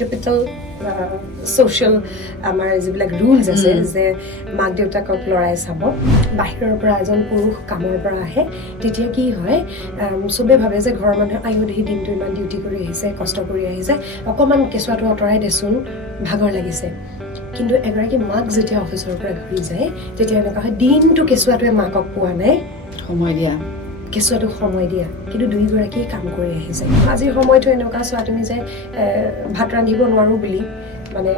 Typical social আমাৰ যিবিলাক rules আছে যে মাক দেউতাকক লৰাই চাব বাহিৰৰ পৰা এজন পুৰুষ কামৰ পৰা আহে তেতিয়া কি হয় সবে ভাবে যে ঘৰৰ মানুহে আয়ো দেহি দিনটো ইমান ডিউটি কৰি আহিছে কষ্ট কৰি আহিছে অকমান কেঁচুৱাটো অতৰাই দেচোন ভাগৰ লাগিছে কিন্তু এগৰাকী মাক যেতিয়া অফিচৰ পৰা ঘূৰি যায় তেতিয়া এনেকুৱা হয় দিনটো কেঁচুৱাটোৱে মাকক পোৱা নাই সময় দিয়া কেঁচুৱাটোক সময় দিয়া কিন্তু দুইগৰাকী কাম কৰি আহিছে আজিৰ সময়টো এনেকুৱা চোৱা তুমি যে ভাত ৰান্ধিব নোৱাৰো বুলি মানে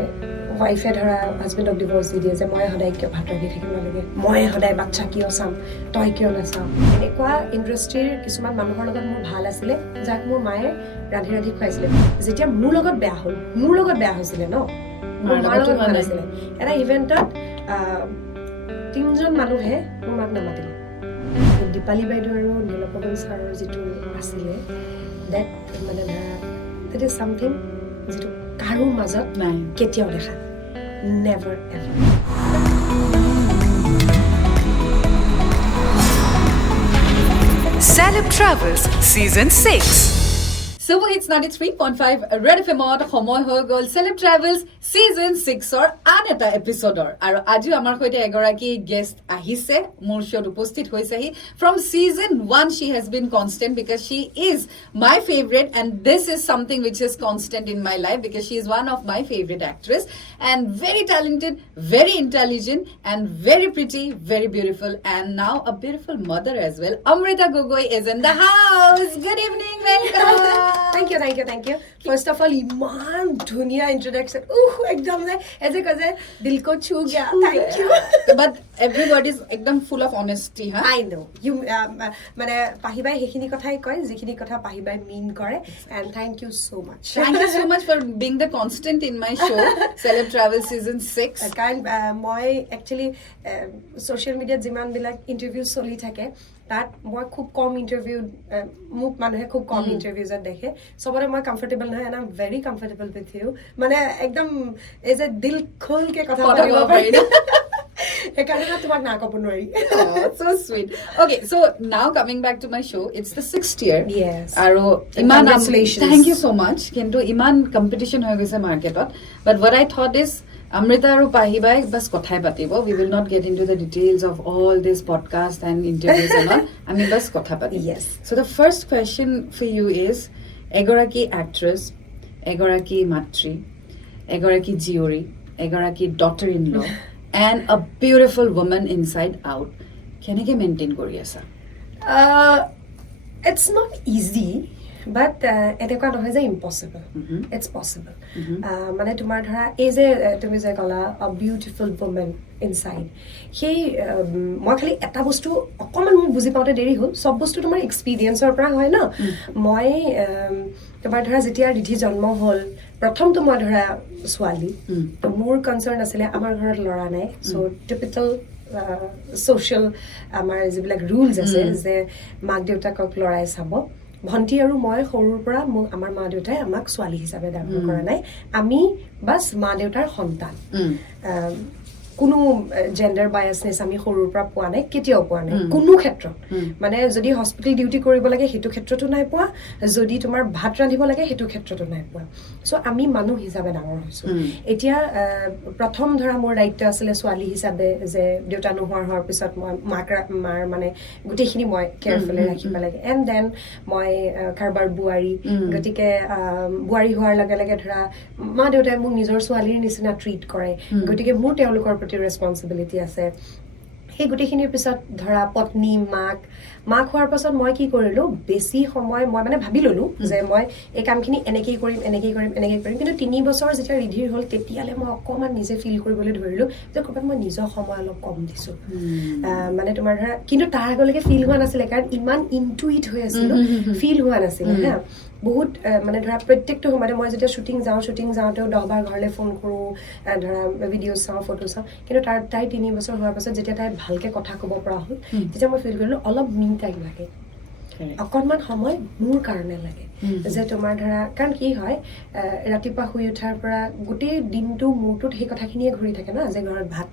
ওয়াইফে ধৰা হাজবেণ্ডক ডিভোৰ্স দি দিয়ে যে মই সদায় কিয় ভাত ৰান্ধি থাকিব লাগে মই সদায় বাচ্চা কিয় চাম তই কিয় নাচাম এনেকুৱা ইণ্ডাষ্ট্ৰীৰ কিছুমান মানুহৰ লগত মোৰ ভাল আছিলে যাক মোৰ মায়ে ৰান্ধি ৰান্ধি খুৱাইছিলে যেতিয়া মোৰ লগত বেয়া হৈছিলে ন মোৰ মাৰ লগত ভাল আছিলে এটা ইভেণ্টত 3জন মানুহে মোৰ মাক নামাতিলে দীপালী বাইদেউ আৰু নীলপৱন ছাৰৰ যিটো আছিলে দেট মানে ধৰা দেট ইজ চামথিং যিটো কাৰো মাজত নাই কেতিয়াও দেখা never ever Celeb Travels Season 6 Super Hits 93.5 Red FM সময় হৈ গল Celeb Travels Season 6 or আন এটা এপিসোডৰ আৰু আজি আমাৰ সৈতে এগৰাকী গেষ্ট আহিছে মোৰ শোত উপস্থিত হৈছেহি from season 1 she has been constant because she is my favorite and this is something which is constant in my life because she is one of my favorite actress and very talented very intelligent and very pretty very beautiful and now a beautiful mother as well Amrita Gogoi is in the house good evening welcome Thank you. First of all, iman dhuniya introduction. Ekdam na aise kaise dil ko chhu gaya. Thank you. But everybody is ekdam full of honesty, huh? I know. You mane pahibai hekhini kothai koy, jekhini kotha pahibai mean kore and thank you so much. Thank you so much for being the constant in my show, Celeb Travel Season 6. কাৰণ মই actually social media jiman bilak interviews choli thake. তাত মই খুব কম interview মুক মানুহে খুব কম ইন্টারভিউজত দেখে সবৰে মই কমফৰ্টেবল নহয় and I'm very comfortable with you মানে একদম এজ এ দিল খোল কে কথা পাতিব পাৰি একাৰণে তোমাক না ক'ব নোৱাৰি So sweet. Okay, so now coming back to my show, it's the 6th year. Yes. আৰু ইমান Congratulations. Thank you so much. কিন্তু ইমান competition হৈ গৈছে মাৰ্কেটত. But what I thought is Amrita aru Pahibai bas kothai patibo. We will not get into the details of all this podcast and interviews and all. I mean bas kotha patibo. Yes. So the first question for you is egoraki actress, egoraki matri, egoraki jiori, egoraki daughter-in-law and a beautiful woman inside out. Keneke maintain kori asa? It's not easy. But এনেকুৱা নহয় যে impossible. It's possible. মানে তোমাৰ ধৰা এই যে তুমি যে কলা a beautiful woman inside. সেই মই খালি এটা বস্তু অকমান মোক বুজি পাওঁতে দেৰি হ'ল সব বস্তু তোমাৰ এক্সপেৰিয়েন্সৰ পৰা হয় না মই তোমাৰ ধৰা যেতিয়া ৰিধি জন্ম হ'ল প্ৰথমটো মই ধৰা ছোৱালী তো মোৰ কনসাৰ্ন আছিলে আমাৰ ঘৰত লৰা নাই সো টিপিকেল social আমাৰ যিবিলাক ৰুলছ আছে যে মাক দেউতাকক লৰাই চাব ভন্টি আৰু মই সৰুৰ পৰা আমাৰ মা দেউতাই আমাক ছোৱালী হিচাপে ডাঙৰ কৰা নাই আমি বাস মা দেউতাৰ সন্তান কোনো জেন্ডাৰ বায়াসনেস আমি সৰুৰ পৰা পোৱা নাই কেতিয়াও পোৱা নাই কোনো ক্ষেত্ৰত মানে যদি হস্পিটেল ডিউটি কৰিব লাগে হেতু ক্ষেত্ৰতো নাই পোৱা যদি তোমাৰ ভাত ৰান্ধিব লাগে হেতু ক্ষেত্ৰতো নাই পোৱা সো আমি মানুহ হিচাপে ডাঙৰ হৈছো এতিয়া প্ৰথম ধৰা মোৰ দায়িত্ব আছিল ছোৱালী হিচাপে যে দেউতা নোহোৱাৰ পিছত মই মাৰ মানে গুটেখিনি মই কেয়াৰফুলি ৰাখিব লাগে এন্ড দেন মই কাৰবাৰ বুৱাৰী গতিকে বুৱাৰী হোৱাৰ লগে লগে ধৰা মা দেউতাই মোক নিজৰ ছোৱালীৰ নিচিনা ট্ৰিট কৰে গতিকে মোৰ তেওঁলোকৰ প্ৰতি ৰেসপন্সিবিলিটি আছে এই গুটেখিনিৰ পিছত ধৰা পত্নী মাক হোৱাৰ পাছত মই কি কৰিলো বেছি সময় মই মানে ভাবি ললো যে মই এই কামখিনি এনেকেই কৰিম কিন্তু 3 বছৰ যেতিয়া ৰিধিৰ হ'ল তেতিয়ালে মই অকমান নিজে ফিল কৰিবলৈ ধৰিলো যে কৰবাত মই নিজৰ সময় অলপ কম দিছো মানে তোমাৰ ধৰা কিন্তু তাৰ আগলৈকে ফিল হোৱা নাছিলে কাৰণ ইমান ইনটুইট হৈ আছিল ফিল হোৱা নাছিল হা বহুত মানে ধৰা প্ৰত্যেকটো সময়তে মই যেতিয়া শুটিং যাওঁতেও 10 বাৰ ঘৰলে ফোন কৰো ধৰা ভিডিঅ চাওঁ ফটো চাওঁ কিন্তু তাই 3 বছৰ হোৱাৰ পাছত যেতিয়া তাই ভালকে কথা ক'ব পৰা হ'ল তেতিয়া মই ফিল কৰিলো অলপ মি টাইম লাগে অকণমান সময় মোৰ কাৰণে লাগে যে তোমাৰ ধৰা কাৰণ কি হয় ৰাতিপুৱা শুই উঠাৰ পৰা গোটেই দিনটো মূৰটোত সেই কথাখিনিয়ে ঘূৰি থাকে না যে ঘৰত ভাত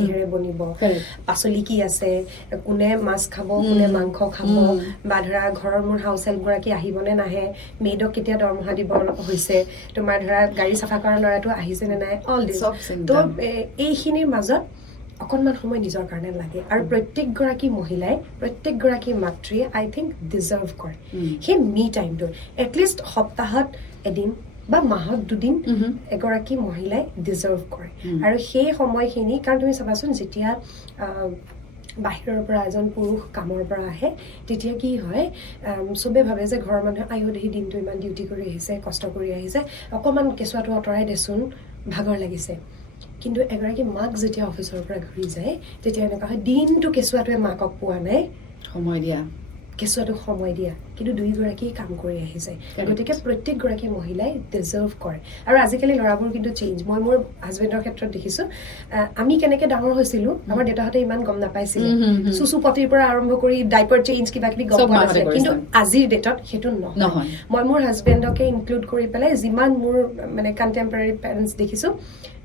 কিহেৰে বনিব Correct. পাচলি কি আছে কোনে মাছ খাব কোনে মাংস খাব বা ধৰা ঘৰৰ মোৰ হাউচ হেল্প গৰাকী আহিবনে নাহে মেইডক কেতিয়া দৰমহা দিব হৈছে তোমাৰ ধৰা গাড়ী চাফা কৰা ল'ৰাটো আহিছে নে নাই অল দিছ চব তো চিন্তা। এইখিনিৰ মাজত অকণমান সময় নিজৰ কাৰণে লাগে আৰু প্ৰত্যেকগৰাকী মহিলাই প্ৰত্যেকগৰাকী মাতৃয়ে আই থিংক ডিজাৰ্ভ কৰে সেই মি টাইমটো এটলিষ্ট সপ্তাহত এদিন বা মাহত দুদিন এগৰাকী মহিলাই ডিজাৰ্ভ কৰে আৰু সেই সময়খিনি কাৰণ তুমি চাবাচোন যেতিয়া বাহিৰৰ পৰা এজন পুৰুষ কামৰ পৰা আহে তেতিয়া কি হয় চবে ভাবে যে ঘৰৰ মানুহে আয়ুধি দিনটো ইমান ডিউটি কৰি আহিছে কষ্ট কৰি আহিছে অকণমান কেঁচুৱাটো আঁতৰাই দেচোন ভাগৰ লাগিছে কিন্তু এগৰাকী মাক যেতিয়া অফিচৰ পৰা ঘূৰি যায় তেতিয়া এনেকুৱা হয় দিনটো কেঁচুৱাটোৱে মাকক পোৱা নাই সময় দিয়া কেঁচুৱাটোক সময় দিয়া কিন্তু দুইগৰাকী কাম কৰি আহিছে গতিকে প্ৰত্যেকগৰাকী মহিলাই ডিজাৰ্ভ কৰে আৰু আজিকালি ল'ৰাবোৰ কিন্তু চেঞ্জ মই মোৰ হাজবেণ্ডৰ ক্ষেত্ৰত দেখিছোঁ আমি কেনেকৈ ডাঙৰ হৈছিলোঁ আমাৰ দেউতাহঁতে ইমান গম নাপাইছিলে চুচু পটিৰ পৰা আৰম্ভ কৰি ডাইপাৰ চেঞ্জ কিবা কিবি গম পোৱা নাছিলে কিন্তু আজিৰ ডেটত সেইটো নহয় মই মোৰ হাজবেণ্ডকে ইনক্লুড কৰি পেলাই যিমান মোৰ মানে কণ্টেম্পৰাৰী পেৰেণ্টছ দেখিছোঁ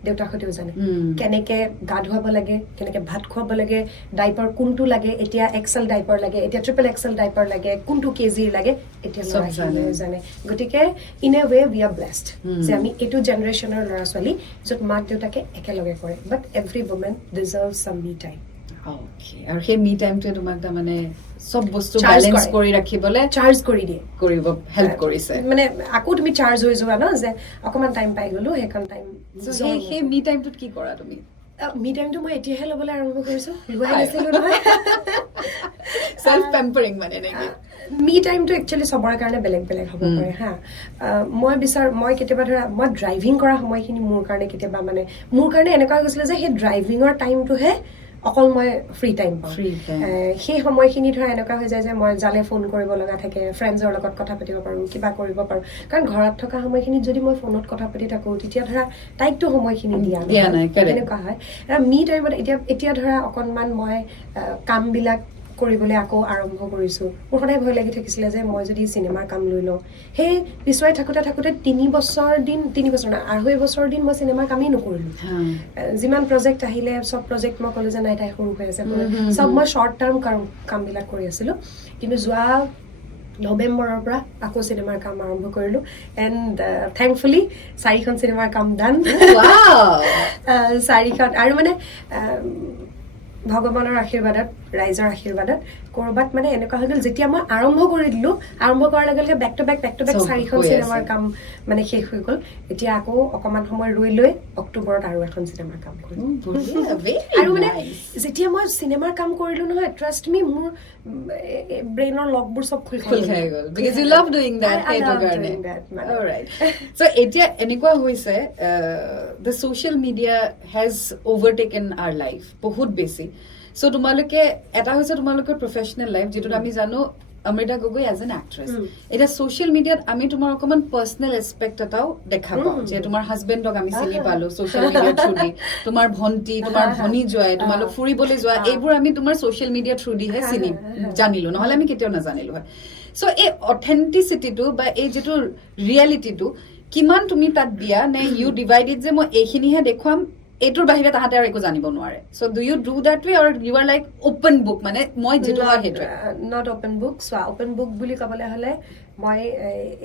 দেউতাহঁতেও জানে কেনেকৈ গা ধুৱাব লাগে কেনেকৈ ভাত খুৱাব লাগে ডাইপাৰ কোনটো লাগে এতিয়া এক্সেল ডাইপাৰ লাগে এতিয়া ট্ৰিপল এক্সেল ডাইপাৰ লাগে কোনটো কেজিৰ লাগে এতিয়া ল'ৰাখিনিও জানে গতিকে in a way we are blessed যে আমি এইটো জেনেৰেশ্যনৰ ল'ৰা ছোৱালী য'ত মাক দেউতাকে একেলগে কৰে বাট এভৰি ৱমেন ডিজাৰ্ভ চাম মি টাইম আৰু সেই মি টাইমটোৱে তোমাক তাৰমানে চব বস্তু বেলেঞ্চ কৰি ৰাখিবলৈ চাৰ্জ কৰি দিয়ে কৰিব হেল্প কৰিছে মানে আকৌ তুমি চাৰ্জ হৈ যোৱা ন যে অকণমান টাইম পাই গ'লো সেইখন টাইম সেই মি টাইমটোত কি কৰা তুমি মি টাইমটো মই এতিয়াহে ল'বলৈ আৰম্ভ কৰিছোঁ লোৱাই নাছিলোঁ নহয় চেল্ফ পেম্পাৰিং মানে নেকি মি টাইমটো একচুৱেলি চবৰে কাৰণে বেলেগ বেলেগ হ'ব পাৰে হা মই কেতিয়াবা ধৰা মই ড্ৰাইভিং কৰা সময়খিনি মোৰ কাৰণে কেতিয়াবা মানে মোৰ কাৰণে এনেকুৱা হৈ গৈছিলে যে সেই ড্ৰাইভিঙৰ টাইমটোহে অকল মই ফ্ৰী টাইম পাওঁ সেই সময়খিনি ধৰা এনেকুৱা হৈ যায় যে মই জালে ফোন কৰিব লগা থাকে ফ্ৰেণ্ডছৰ লগত কথা পাতিব পাৰোঁ কিবা কৰিব পাৰোঁ কাৰণ ঘৰত থকা সময়খিনিত যদি মই ফোনত কথা পাতি থাকোঁ তেতিয়া ধৰা তাইকতো সময়খিনি দিয়া নাই তেনেকুৱা হয় মি টাইমত এতিয়া ধৰা অকণমান মই কামবিলাক কৰিবলৈ আকৌ আৰম্ভ কৰিছোঁ মোৰ সদায় ভয় লাগি থাকিছিলে যে মই যদি চিনেমাৰ কাম লৈ লওঁ সেই পিছুৱাই থাকোঁতে 2.5 বছৰ দিন মই চিনেমাৰ কামেই নকৰিলোঁ যিমান প্ৰজেক্ট আহিলে চব প্ৰজেক্ট মই ক'লোঁ যে নাই তাই সৰু হৈ আছে চব মই শ্বৰ্ট টাৰ্ম কামবিলাক কৰি আছিলোঁ কিন্তু যোৱা নৱেম্বৰৰ পৰা আকৌ চিনেমাৰ কাম আৰম্ভ কৰিলোঁ এণ্ড থেংকফুলি 4খন চিনেমাৰ কাম ডান 4খন আৰু মানে ভগৱানৰ আশীৰ্বাদত ৰাইজৰ আশীৰ্বাদত ক'ৰবাত মানে এনেকুৱা হৈ গ'ল যেতিয়া মই আৰম্ভ কৰি দিলোঁ আৰম্ভ কৰাৰ লগে লগে বেক টু বেক 4খন চিনেমাৰ কাম মানে শেষ হৈ গ'ল এতিয়া আকৌ অকণমান সময় ৰৈ লৈ অক্টোবৰত আৰু এখন চিনেমাৰ কাম কৰিলোঁ আৰু মানে যেতিয়া মই চিনেমাৰ কাম কৰিলোঁ নহয় ট্ৰাষ্ট মি মোৰ ব্ৰেইনৰ লগবোৰ চব খোল খাই গ'ল because you love doing that সেইটো কাৰণে alright so এতিয়া এনেকুৱা হৈছে the social media has overtaken our life বহুত বেছি so তোমালোকে এটা হৈছে তোমালোকৰ প্ৰফেশনাল লাইফ যেটো আমি জানো Amrita Gogoi as an actress এটা সোশ্যাল মিডিয়াত আমি তোমাৰ অকমান পাৰ্সোনাল এসপেক্ট এটাও দেখা পাওঁ যে তোমাৰ হাজবেণ্ডক আমি চিনি পালো সোশ্যাল মিডিয়া থ্ৰুদি তোমাৰ ভন্টি তোমাৰ ভনী জয় তোমালোক ফুৰিবলৈ যোৱা এইবোৰ আমি তোমাৰ সোশ্যাল মিডিয়া থ্ৰুদি হে চিনি জানিলো নহলে আমি কেতিয়াও নাজানিলো হয় সো এই অথেন্টিসিটিটো বা এই যেটো ৰিয়েলিটিটো কিমান তুমি তাত দিয়া নে ইউ ডিভাইডেড যে মই এইখিনিহে দেখুৱাম এটোৰ বাহিৰে তাহাতে আৰু একো জানিব নোৱাৰে so do you do that way or you are like open book মানে মই যেটো হয় হেটো not open book so open book বুলি কবলে হলে মই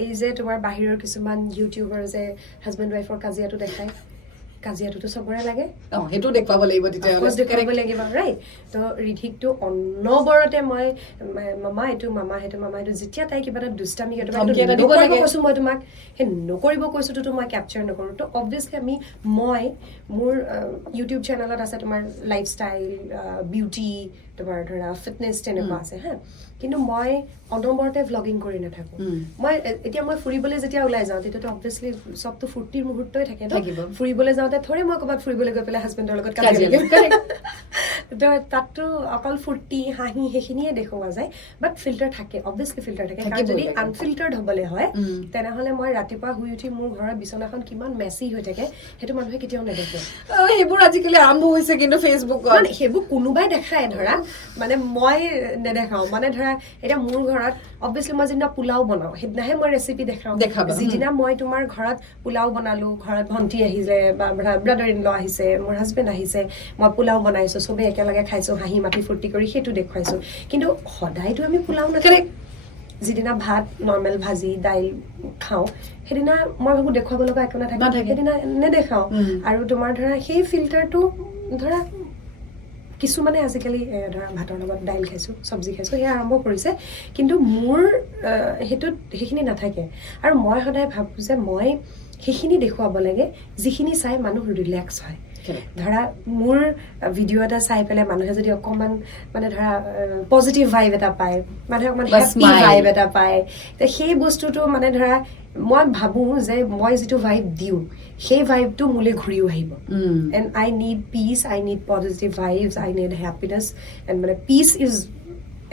এই যে তোমাৰ বাহিৰৰ কিছুমান ইউটিউবাৰ যে হাজবেণ্ড ওয়াইফৰ কাজিয়াটো দেখায় কাজিয়াটো সবৰে লাগে হেটো দেখুৱাব লাগিব তেতিয়া দেখুৱাব লাগিব ৰাইট তো ৰিধিকটো অনবৰতে মই মামা হেটো যেতিয়া তাই কিবা এটা দুষ্টামি দিব লাগে কৈছো মই তোমাক হে নকৰিব কৈছো তো মই ক্যাপচাৰ নকৰো তো অবভিয়াসলি মই মোৰ ইউটিউব চেনেলত আছে তোমাৰ লাইফষ্টাইল বিউটি তোমাৰ ধৰা ফিটনেস তেনেকুৱা আছে হা কিন্তু মই অনবৰতে ভ্লগিং কৰি নাথাকো মই এতিয়া মই ফুৰিবলৈ যেতিয়া ওলাই যাওঁ তেতিয়া অবভিয়াসলি সবটো ফুৰ্তিৰ মুহূৰ্তই থাকে ফুৰিবলৈ যাওঁতে থৰে মই ক'বাত ফুৰিবলৈ গৈ পেলাই হাজবেণ্ডৰ লগত কাজিয়া তাততো অকল ফূৰ্তি হাঁহি সেইখিনিয়ে দেখুওৱা যায় বাট ফিল্টাৰ থাকে অবভিয়াছলি ফিল্টাৰ থাকে কাৰণ থাকিবই যদি লাগে। আনফিল্টাৰ্ড হ'বলৈ হয় তেনেহ'লে মই ৰাতিপুৱা শুই উঠি মোৰ ঘৰৰ বিচনাখন কিমান মেচি হৈ থাকে সেইটো মানুহে কেতিয়াও নেদেখে সেইবোৰ আজিকালি আৰম্ভ হৈছে কিন্তু ফেচবুকত মানে সেইবোৰ কোনোবাই দেখায় ধৰা মানে মই নেদেখাওঁ মানে ধৰা এতিয়া মোৰ ঘৰত অবভিয়াছলি মই যিদিনা পোলাও বনাওঁ সেইদিনাহে মই ৰেচিপি দেখাওঁ যিদিনা মই তোমাৰ ঘৰত পোলাও বনালোঁ ঘৰত ভণ্টি আহিছে বা ব্ৰাদাৰ ইন ল আহিছে মোৰ হাজবেণ্ড আহিছে মই পোলাও বনাইছোঁ চবেই একেলগে খাইছোঁ হাঁহি মাতি ফূৰ্তি কৰি সেইটো দেখুৱাইছোঁ কিন্তু সদায়তো আমি পোলাও নাখাওঁ যিদিনা ভাত নৰ্মেল ভাজি দাইল খাওঁ সেইদিনা মই ভাবোঁ দেখুৱাব লগা একো নাথাকে সেইদিনা নেদেখাওঁ আৰু তোমাৰ ধৰা সেই ফিল্টাৰটো ধৰা কিছুমানে আজিকালি ধৰা ভাতৰ লগত দাইল খাইছোঁ চব্জি খাইছোঁ সেয়া আৰম্ভ কৰিছে কিন্তু মোৰ সেইটোত সেইখিনি নাথাকে আৰু মই সদায় ভাবোঁ যে মই সেইখিনি দেখুৱাব লাগে যিখিনি চাই মানুহ ৰিলেক্স হয় ধৰা মোৰ ভিডিঅ' এটা চাই পেলাই মানুহে যদি অকণমান মানে ধৰা পজিটিভ ভাইব এটা পায় মানুহে অকণমান হেপ্পী ভাইব এটা পায় সেই বস্তুটো মানে ধৰা মই ভাবোঁ যে মই যিটো ভাইব দিওঁ সেই ভাইবটো মোলৈ ঘূৰিও আহিব and I need peace I need positive vibes I need happiness and মানে peace is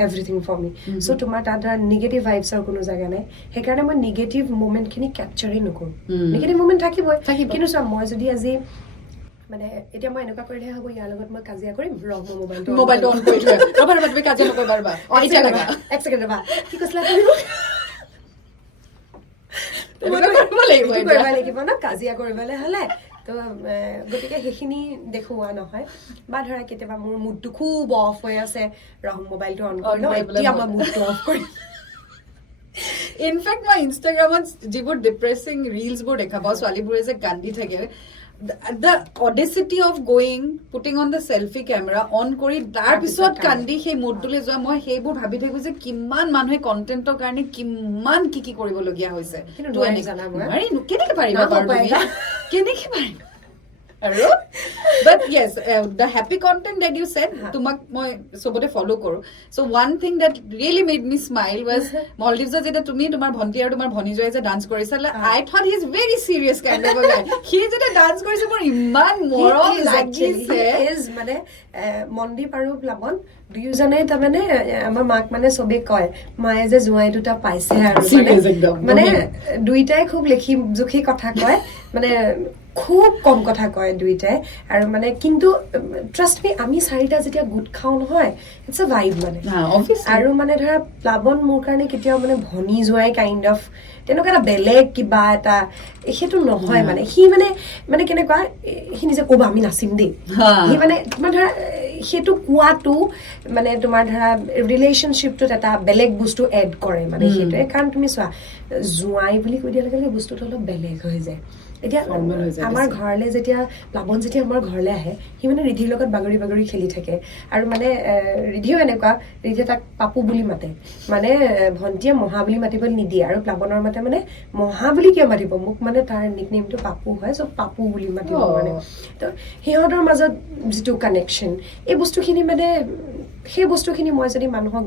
everything for me so' তোমাৰ তাত ধৰা নিগেটিভ ভাইবছৰ কোনো জেগা নাই সেইকাৰণে মই নিগেটিভ মুমেণ্টখিনি কেপচাৰেই নকৰোঁ নিগেটিভ মুমেণ্ট থাকিবই কিন্তু চোৱা মই যদি আজি মানে এতিয়া মই এনেকুৱা কৰিলে হ'ব ইয়াৰ লগত মই কাজিয়া কৰিম ৰহ মই মোবাইলটো অন কৰি থৈ ৰবা তুমি কাজিয়া নকৰিবা ৰবা এতিয়া লাগা এক ছেকেণ্ড ৰবা কি কৈছিলা তুমি কৰিব লাগিব ন কাজিয়া কৰিবলৈ হ'লে তো গতিকে সেইখিনি দেখুওৱা নহয় বা ধৰা কেতিয়াবা মোৰ মুডটো খুব অফ হৈ আছে ৰহ মোবাইলটো অন কৰি লওঁ এতিয়া মই মুডটো অফ কৰিম ইনফেক্ট মই ইনষ্টাগ্ৰামত যিবোৰ ডিপ্ৰেছিং ৰিলছবোৰ দেখা পাওঁ ছোৱালীবোৰে যে কান্দি থাকে the audacity of going putting on the selfie camera on কৰি তাৰ পিছত কান্দি সেই মুডটোলৈ যোৱা মই সেইবোৰ ভাবি থাকো যে কিমান মানুহে কণ্টেণ্টৰ কাৰণে কিমান কি কৰিবলগীয়া হৈছে কেনেকে পাৰিবা কেনেকে পাৰিবা আৰু but yes the happy content that you said তোমাক মই সবতে ফলো কৰো so one thing that really made me smile was Maldives যেটা তুমি তোমাৰ ভন্টি আৰু তোমাৰ ভনিজয়ে যে dance কৰিছালা I thought he is very serious kind of a guy he যেটা ডান্স কৰিছে মোৰ ইমান মৰম লাগিছে is মানে মনদীপ আৰু প্লাবন দুয়োজনে তাৰমানে আমাৰ মাক মানে সবে কয় মায়ে যে জুৱাই দুটা পাইছে আৰু মানে দুইটাই খুব লেখি জুখি কথা কয় মানে খুব কম কথা কয় দুইটাই আৰু মানে কিন্তু ট্ৰাষ্ট মি আমি চাৰিটা যেতিয়া গোট খাওঁ নহয় ইটছ এ ভাইব মানে আৰু মানে ধৰা প্লাবন মোৰ কাৰণে কেতিয়াও মানে ভনি যোৱাই কাইণ্ড অফ তেনেকুৱা এটা বেলেগ কিবা এটা সেইটো নহয় মানে সি মানে কেনেকুৱা সি নিজে ক'ব আমি নাচিম দেই সি মানে তোমাৰ ধৰা সেইটো কোৱাটো মানে তোমাৰ ধৰা ৰিলেশ্যনশ্বিপটোত এটা বেলেগ বস্তু এড কৰে মানে সেইটোৱে কাৰণ তুমি চোৱা জোঁৱাই বুলি কৈ দিয়াৰ লগে লগে বস্তুটো অলপ বেলেগ হৈ যায় এতিয়া আমাৰ ঘৰলৈ যেতিয়া প্লাবন যেতিয়া আমাৰ ঘৰলৈ আহে সি মানে ৰিধিৰ লগত বাগৰি বাগৰি খেলি থাকে আৰু মানে ৰিধিও এনেকুৱা ৰিধিয়ে তাক পাপু বুলি মাতে মানে ভণ্টিয়ে মহা বুলি মাতিবলৈ নিদিয়ে আৰু প্লাবনৰ মাতে মানে মহা বুলি কিয় মাতিব মোক মানে তাৰ নিকনেমটো পাপু হয় চ' পাপু বুলি মাতিব মানে তো সিহঁতৰ মাজত যিটো কানেকশ্যন এই বস্তুখিনি মানে সেই বস্তুখিনি মই যদি মানুহক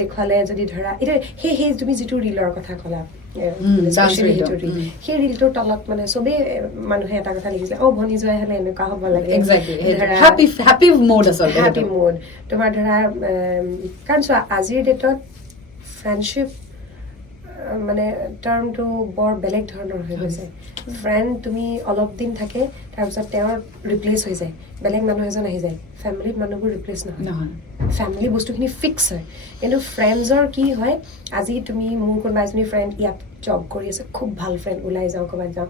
দেখুৱালে যদি ধৰা এতিয়া সেই তুমি যিটো ৰিলৰ কথা ক'লা সেই ৰিলটোৰ তলত মানে চবেই মানুহে এটা কথা লিখিছে ভনি যোৱাই হলে এনেকুৱা হ'ব লাগে হেপী মুড তোমাৰ ধৰা কাৰণ চোৱা আজিৰ ডেটত ফ্ৰেণ্ডশ্বিপ মানে টাৰ্মটো বৰ বেলেগ ধৰণৰ হৈ গৈছে ফ্ৰেণ্ড তুমি অলপ দিন থাকে তাৰপিছত তেওঁৰ ৰিপ্লেচ হৈ যায় বেলেগ মানুহ এজন আহি যায় ফেমিলিত মানুহবোৰ ৰিপ্লেচ নহয় ফেমিলি বস্তুখিনি ফিক্স হয় কিন্তু ফ্ৰেণ্ডছৰ কি হয় আজি তুমি মোৰ কোনোবা এজনী ফ্ৰেণ্ড ইয়াত জব কৰি আছে খুব ভাল ফ্ৰেণ্ড ওলাই যাওঁ ক'ৰবাত যাওঁ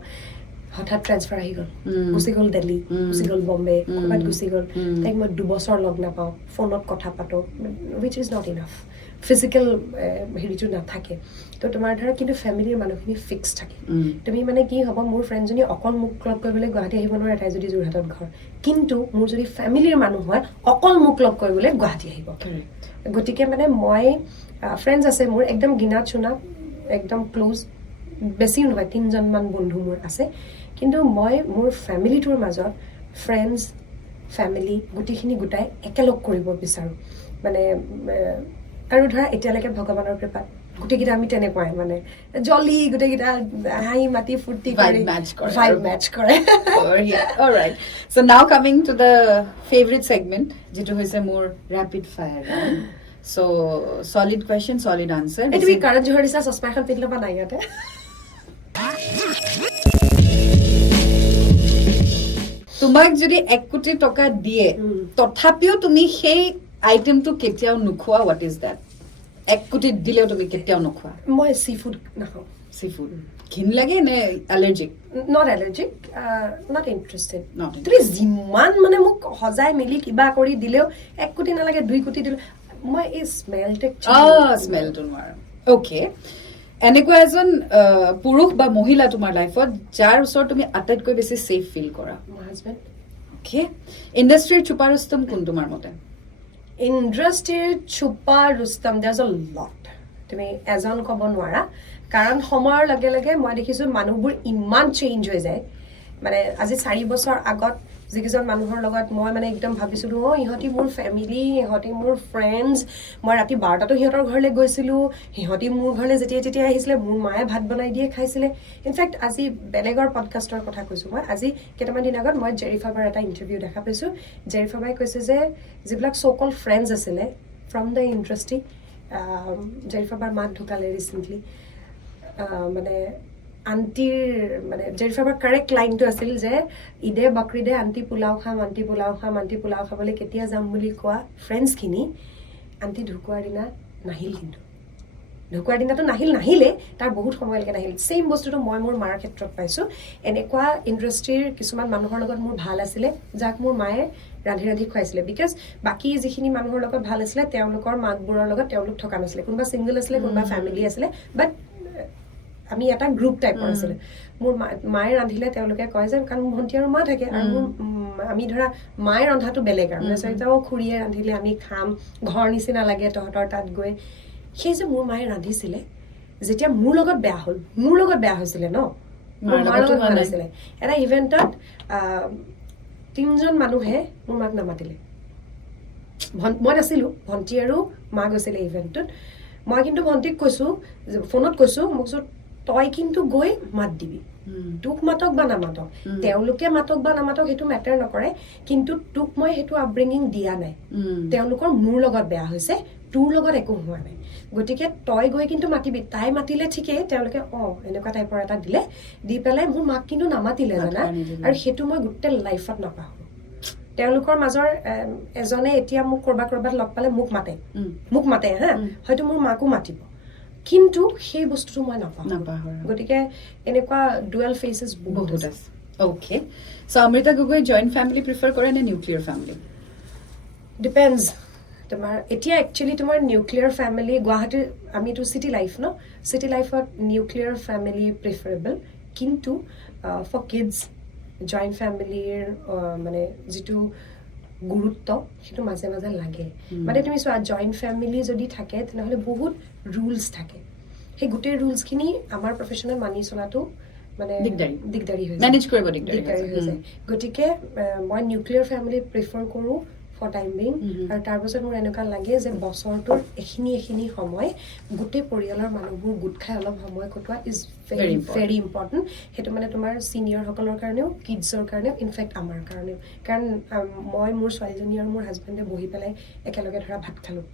হঠাৎ ট্ৰেন্সফাৰ আহি গ'ল গুচি গ'ল দিল্লী গুচি গ'ল বম্বে ক'ৰবাত গুচি গ'ল তাইক মই 2 বছৰ লগ নাপাওঁ ফোনত কথা পাতোঁ wish is not enough physical হেৰিটো নাথাকে তো তোমাৰ ধৰা কিন্তু ফেমিলিৰ মানুহখিনি ফিক্স থাকে তুমি মানে কি হ'ব মোৰ ফ্ৰেণ্ডজনী অকল মোক লগ কৰিবলৈ গুৱাহাটী আহিব নোৱাৰে তাই যদি যোৰহাটত ঘৰ কিন্তু মোৰ যদি ফেমিলিৰ মানুহ হয় অকল মোক লগ কৰিবলৈ গুৱাহাটী আহিব গতিকে মানে মই ফ্ৰেণ্ডছ আছে মোৰ একদম গিনাত চুনা একদম ক্ল'জ বেছিও নহয় 3জনমান বন্ধু মোৰ আছে কিন্তু মই মোৰ ফেমিলিটোৰ মাজত ফ্ৰেণ্ডছ ফেমিলি গোটেইখিনি গোটাই একেলগ কৰিব বিচাৰোঁ মানে আৰু ধৰা এতিয়ালৈকে ভগৱানৰ কৃপাত গোটেইকেইটা আমি তেনেকুৱাই মানে জলি গোটেইকেইটা হাঁহি মাতি ফূৰ্তি কৰি ভাইব মেচ কৰে alright so now coming to the favourite segment যেটো হৈছে মোৰ rapid fire so solid question solid answer এইটো কাৰণ জহৰ দিছা চশমা এখন পিন্ধি ল'বা নাই ইয়াতে তোমাক যদি 1 কোটি টকা দিয়ে তথাপিও তুমি সেই আইটেমটো কেতিয়াও নোখোৱা হোৱাট ইজ দ্যাট 1 কোটি দিলেও তুমি কেতিয়াও নোখোৱা মই সি ফুড নাখাওঁ সি ফুড ঘিন লাগে নে allergic not allergic not interested তুমি যিমান মানে মোক সজাই মেলি কিবা কৰি দিলেও 1 কোটি নালাগে 2 কোটি দিলেও মই এই স্মেলটো নোৱাৰো অ'কে এনেকুৱা এজন পুৰুষ বা মহিলা তোমাৰ লাইফত যাৰ ওচৰত তুমি আটাইতকৈ বেছি সেফ ফিল কৰা মাই হাজবেণ্ড অ'কে ইণ্ডাষ্ট্ৰীৰ চুপাৰ ৰুস্তম কোন তোমাৰ মতে ইণ্ডাষ্ট্ৰীৰ চুপাৰ ৰুস্তম দেয়াৰ্ছ আ লট তুমি এজন ক'ব নোৱাৰা কাৰণ সময়ৰ লগে লগে মই দেখিছোঁ মানুহবোৰ ইমান চেঞ্জ হৈ যায় মানে আজি 4 বছৰ আগত যিকেইজন মানুহৰ লগত মই মানে একদম ভাবিছিলোঁ ইহঁতি মোৰ ফেমিলি ইহঁতি মোৰ ফ্ৰেণ্ডছ মই ৰাতি 12টাতো সিহঁতৰ ঘৰলৈ গৈছিলোঁ সিহঁতি মোৰ ঘৰলৈ যেতিয়া আহিছিলে মোৰ মায়ে ভাত বনাই দিয়ে খাইছিলে ইনফেক্ট আজি বেলেগৰ পডকাষ্টৰ কথা কৈছোঁ মই আজি কেইটামান দিন আগত মই জেৰিফাবাৰ এটা ইণ্টাৰভিউ দেখা পাইছোঁ জেৰিফাবাই কৈছে যে যিবিলাক চ' কল ফ্ৰেণ্ডছ আছিলে ফ্ৰম দ্য ইণ্ডাষ্ট্ৰী জেৰিফাবাৰ মাক ঢুকালে ৰিচেণ্টলি মানে আণ্টিৰ মানে জেৰিফাবাৰ কাৰেক্ট লাইনটো আছিল যে ঈদে বকৰীদে আণ্টি পোলাও খাম আণ্টি পোলাও খাম আণ্টি পোলাও খাবলৈ কেতিয়া যাম বুলি কোৱা ফ্ৰেণ্ডছখিনি আণ্টি ঢুকুৱাৰ দিনা নাহিল কিন্তু ঢুকুৱাৰ দিনাটো নাহিলে তাৰ বহুত সময়লৈকে নাহিল ছেইম বস্তুটো মই মোৰ মাৰ ক্ষেত্ৰত পাইছোঁ এনেকুৱা ইণ্ডাষ্ট্ৰীৰ কিছুমান মানুহৰ লগত মোৰ ভাল আছিলে যাক মোৰ মায়ে ৰান্ধি খুৱাইছিলে বিকজ বাকী যিখিনি মানুহৰ লগত ভাল আছিলে তেওঁলোকৰ মাকবোৰৰ লগত তেওঁলোক থকা নাছিলে কোনোবা ছিংগল আছিলে কোনোবা ফেমিলি আছিলে বাট আমি এটা গ্ৰুপ টাইপৰ আছিলে মোৰ মায়ে ৰান্ধিলে তেওঁলোকে কয় যে কাৰণ মোৰ ভণ্টি আৰু মা থাকে আৰু মোৰ আমি ধৰা মায়ে ৰন্ধাটো বেলেগ আৰু খুৰীয়ে ৰান্ধিলে আমি খাম ঘৰ নিচিনা লাগে তহঁতৰ তাত গৈ সেই যে মোৰ মায়ে ৰান্ধিছিলে যেতিয়া মোৰ লগত বেয়া হৈছিলে ন মোৰ মাৰ লগত ভাল আছিলে এটা ইভেণ্টত 3জন মানুহে মোৰ মাক নামাতিলে মই নাছিলোঁ ভণ্টি আৰু মা গৈছিলে ইভেণ্টটোত মই কিন্তু ভণ্টিক কৈছোঁ ফোনত কৈছোঁ মোক তই কিন্তু গৈ মাত দিবি তোক মাতক বা নামাতক তেওঁলোকে মাতক বা নামাতক সেইটো মেটাৰ নকৰে কিন্তু তোক মই সেইটো আপব্ৰিঙিং দিয়া নাই তেওঁলোকৰ মোৰ লগত বেয়া হৈছে তোৰ লগত একো হোৱা নাই গতিকে তই গৈ কিন্তু মাতিবি তাই মাতিলে ঠিকেই তেওঁলোকে এনেকুৱা টাইপৰ এটা দিলে দি পেলাই মোৰ মাক কিন্তু নামাতিলে জানা আৰু সেইটো মই গোটেই লাইফত নাপাহৰোঁ তেওঁলোকৰ মাজৰ এজনে এতিয়া মোক কৰবাত লগ পালে মোক মাতে হা হয়তো মোৰ মাকো মাতিব কিন্তু সেই বস্তুটো মই নাপাহৰোঁ গতিকে এনেকুৱা ডুৱেল ফেচেছ বহুত আছে okay so Amrita Gogoi joint family prefer কৰে নে নিউক্লিয়াৰ ফেমিলি ডিপেণ্ডছ তোমাৰ এতিয়া একচুৱেলি তোমাৰ নিউক্লিয়াৰ ফেমিলি গুৱাহাটীৰ আমিতো চিটি লাইফ ন চিটি লাইফত নিউক্লিয়াৰ ফেমিলি প্ৰিফাৰেবল কিন্তু ফৰ কিডছ জইণ্ট ফেমিলিৰ মানে যিটো গুৰুত্ব সেইটো মাজে মাজে লাগে মানে তুমি চোৱা জইণ্ট ফেমিলি যদি থাকে তেনেহ'লে বহুত ৰুলছ থাকে সেই গোটেই ৰুলছখিনি আমাৰ প্ৰফেশ্যনেল মানি চলাটো মানে দিগদাৰী হৈ যায় গতিকে মই নিউক্লিয়াৰ ফেমিলি প্ৰিফাৰ কৰোঁ ফৰ টাইম বিং আৰু তাৰপিছত মোৰ এনেকুৱা লাগে যে বছৰটোৰ এইখিনি সময় গোটেই পৰিয়ালৰ মানুহবোৰ গোট খাই অলপ সময় কটোৱা ইজ ভেৰি ইম্পৰ্টেণ্ট সেইটো মানে তোমাৰ ছিনিয়ৰসকলৰ কাৰণেও কিডছৰ কাৰণেও ইনফেক্ট আমাৰ কাৰণেও কাৰণ মই মোৰ ছোৱালীজনী আৰু মোৰ হাজবেণ্ডে বহি পেলাই একেলগে ধৰা ভাত খালোঁ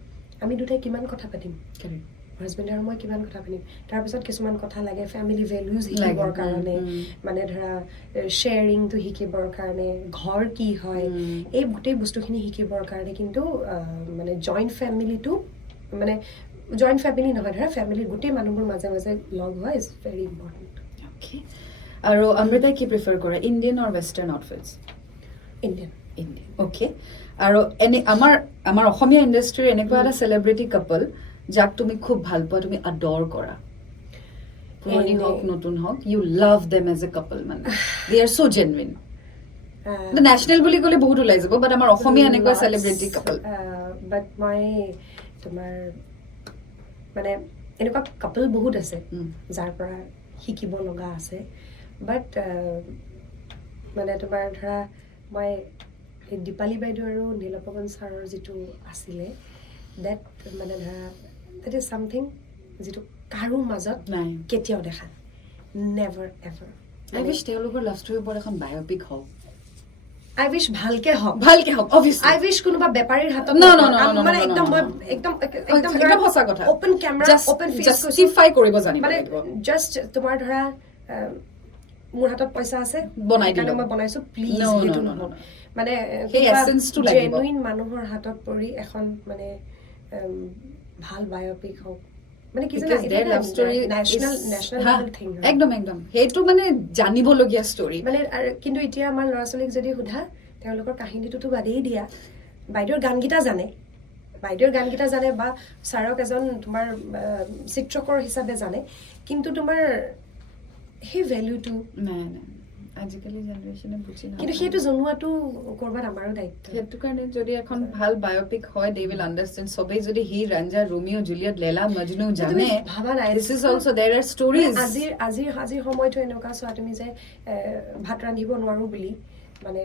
আমি দুটাই কিমান কথা পাতিম হাজবেণ্ড আৰু মই কিমান কথা পাতিম তাৰপিছত কিছুমান কথা লাগে ফেমিলি ভেলুজ শিকিবৰ কাৰণে মানে ধৰা শ্বেয়াৰিংটো শিকিবৰ কাৰণে ঘৰ কি হয় এই গোটেই বস্তুখিনি শিকিবৰ কাৰণে কিন্তু মানে জইণ্ট ফেমিলিটো মানে জইণ্ট ফেমিলি নহয় ধৰা ফেমিলিৰ গোটেই মানুহবোৰ মাজে মাজে লগ হোৱা ইজ ভেৰি ইম্পৰ্টেণ্ট অ'কে আৰু অমৃতাই কি প্ৰিফাৰ কৰে ইণ্ডিয়ান অৰ ৱেষ্টাৰ্ণ আউটফিটছ ইণ্ডিয়ান অ'কে আৰু এনে আমাৰ অসমীয়া ইণ্ডাষ্ট্ৰীৰ এনেকুৱা এটা চেলিব্ৰিটি কাপল যাক তুমি খুব ভাল পোৱা তুমি আদৰ কৰা পুৰণি হওক নতুন হওক you love them as a couple মানে they are so' genuine national বুলি ক'লে বহুত ওলাই যাব বাট আমাৰ অসমীয়া এনেকুৱা চেলিব্ৰিটি কাপল বাট মই তোমাৰ মানে এনেকুৱা কাপল বহুত আছে যাৰ পৰা শিকিব লগা আছে বাট মানে তোমাৰ ধৰা মই দীপালী বাইদেউ আৰু নীলপৱন ছাৰৰ যিটো আছিলে দেট মানে ধৰা that is something যিটো কাৰো মাজত নাই। কেতিয়াও দেখা নাই নেভাৰ এভাৰ আই উইশ তেওঁলোকৰ লাভ ষ্টৰীৰ ওপৰত এখন বায়'পিক হওক আই উইশ ভালকে হওক অবভিয়াছলি আই উইশ কোনোবা বেপাৰীৰ হাতত No, নপৰক। no, no, no, মানে no, no, একদম no, মই no. একদম একদম সঁচা কথা open camera open face justify কৰিব জানিব মানে লাগিব জাষ্ট তোমাৰ ধৰা মোৰ হাতত পইচা আছে বনাই সেইকাৰণে দিলো। মই বনাইছো প্লিজ No, সেইটো no, no, নহওক no. মানে সেই essence টো লাগিব। জেনুইন মানুহৰ হাতত পৰি এখন মানে ভাল বায়'পিক হওক মানে কি জানা Because their love story national হা, লেভেল থিং একদম সেইটো মানে জানিবলগীয়া ষ্টৰী মানে কিন্তু এতিয়া আমাৰ ল'ৰা ছোৱালীক যদি সোধা তেওঁলোকৰ কাহিনীটোতো বাদেই দিয়া বাইদেউৰ গানকেইটা জানে বা ছাৰক এজন তোমাৰ চিত্ৰকৰ হিচাপে জানে কিন্তু তোমাৰ সেই ভেলুটো নাই আজিকালি জেনেৰেশ্যনে বুজি কিন্তু নাপায় সেইটো জনোৱাটো কৰবাত আমাৰো দায়িত্ব সেইটো কাৰণে যদি এখন ভাল বায়'পিক হয় দে উইল আণ্ডাৰষ্টেণ্ড সবেই যদি হি ৰঞ্জা ৰোমিও জুলিয়েট লেলা মজনু জানে ভাবা নাই দিছ ইজ অলছ' দেৰ আৰ ষ্টৰিজ আজিৰ সময়টো এনেকুৱা চোৱা তুমি যে ভাত ৰান্ধিব নোৱাৰো বুলি মানে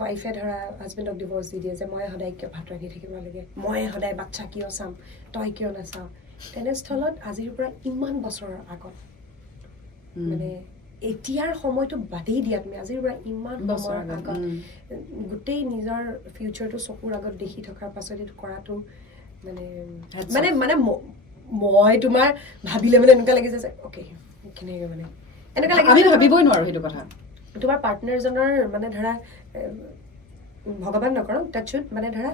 ৱাইফে ধৰা হাজবেণ্ডক ডিভৰ্চ দি দিয়ে যে মই সদায় কিয় ভাত ৰান্ধি থাকিব লাগে মই সদায় বাচ্চা কিয় চাম তই কিয় নাচাওঁ তেনেস্থলত আজিৰ পৰা ইমান বছৰৰ আগত মানে এতিয়াৰ সময়টো বাদেই দিয়া তুমি আজিৰ পৰা ইমান সময়ৰ আগত গোটেই নিজৰ ফিউচাৰটো চকুৰ আগত দেখি থকাৰ পাছত এইটো কৰাটো মানে মানে মানে মই তোমাৰ ভাবিলে মানে এনেকুৱা লাগিছে যে অ'কে কেনেকৈ মানে এনেকুৱা লাগে আমি ভাবিবই নোৱাৰো সেইটো কথা তোমাৰ পাৰ্টনাৰজনৰ মানে ধৰা ভগৱান নকৰক টাচুত মানে ধৰা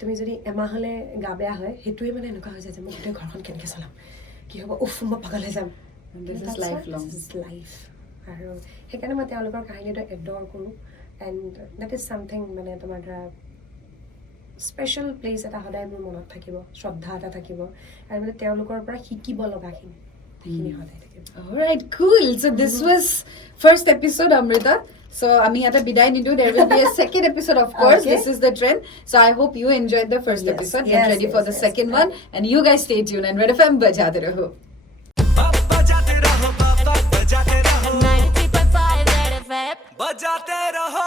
তুমি যদি এমাহলে গা বেয়া হয় সেইটোৱে মানে এনেকুৱা হৈ যায় যে মই গোটেই ঘৰখন কেনেকৈ চলাম কি হ'ব উফ মই পাগল হৈ যাম লাইফ আৰু সেইকাৰণে মই তেওঁলোকৰ কাহিনীটো এডৰ কৰোঁ এণ্ড দেট ইজ চামথিং মানে তোমাৰ ধৰা স্পেচিয়েল প্লেচ এটা সদায় মোৰ মনত থাকিব শ্ৰদ্ধা এটা থাকিব আৰু মানে তেওঁলোকৰ পৰা শিকিব লগাখিনি সেইখিনি সদায় থাকিব Alright, cool. So this was first episode, Amrita. So আমি এটা বিদায় নিদো. There will be a second episode, of course. Okay. This is the trend. So I hope you enjoyed the first Yes, episode. yes, Get ready for the yes. second one. And you guys stay tuned. And Red FM बजाते रहो. 93.5 Red FM बजाते रहो